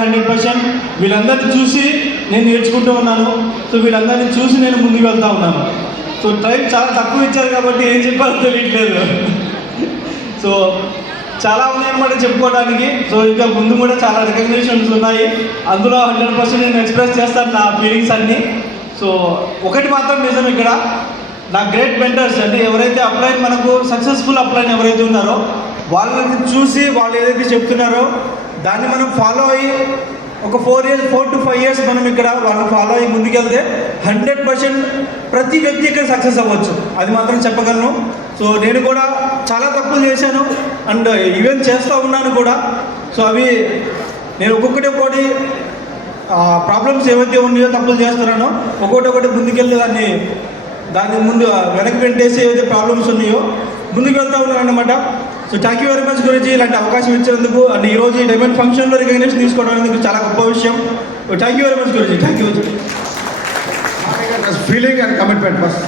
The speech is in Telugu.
100% వీళ్ళందరినీ చూసి నేను నేర్చుకుంటూ ఉన్నాను. సో వీళ్ళందరినీ చూసి నేను ముందుకు వెళ్తూ ఉన్నాను. సో టైం చాలా తక్కువ ఇచ్చారు కాబట్టి ఏం చెప్పాలో తెలియట్లేదు. సో చాలా ఉన్నాయన్నమాట చెప్పుకోవడానికి. సో ఇంకా ముందు కూడా చాలా రికగ్నిషన్స్ ఉన్నాయి. అందులో 100% నేను ఎక్స్ప్రెస్ చేస్తాను నా ఫీలింగ్స్ అన్నీ. సో ఒకటి మాత్రం నిజం, ఇక్కడ నా గ్రేట్ మెంటర్స్ అంటే ఎవరైతే అప్లైన్ మనకు సక్సెస్ఫుల్ అప్లైన్ ఎవరైతే ఉన్నారో వాళ్ళని చూసి వాళ్ళు ఏదైతే చెప్తున్నారో దాన్ని మనం ఫాలో అయ్యి ఒక 4 to 5 years మనం ఇక్కడ వాళ్ళని ఫాలో అయ్యి ముందుకెళ్తే 100% ప్రతి వ్యక్తి ఇక్కడ సక్సెస్ అవ్వచ్చు, అది మాత్రం చెప్పగలను. సో నేను కూడా చాలా తప్పులు చేశాను అండ్ ఈవెన్ చేస్తూ ఉన్నాను కూడా. సో అవి నేను ఒక్కొక్కటి ప్రాబ్లమ్స్ ఏవైతే ఉన్నాయో తప్పులు చేస్తున్నానో ఒక్కొక్కటి ముందుకెళ్ళి దాన్ని ముందు వెనక్కి పెట్టేసి ఏవైతే ప్రాబ్లమ్స్ ఉన్నాయో ముందుకు వెళ్తూ ఉన్నాను అన్నమాట. So thank you very much గురించి ఇలాంటి అవకాశం ఇచ్చినందుకు అండ్ ఈరోజు ఈ డైమండ్ ఫంక్షన్లో రికగ్నిషన్ తీసుకోవడానికి చాలా గొప్ప విషయం. థ్యాంక్ యూ వెరీ మచ్ గురించి. Thank you. Feeling and commitment first.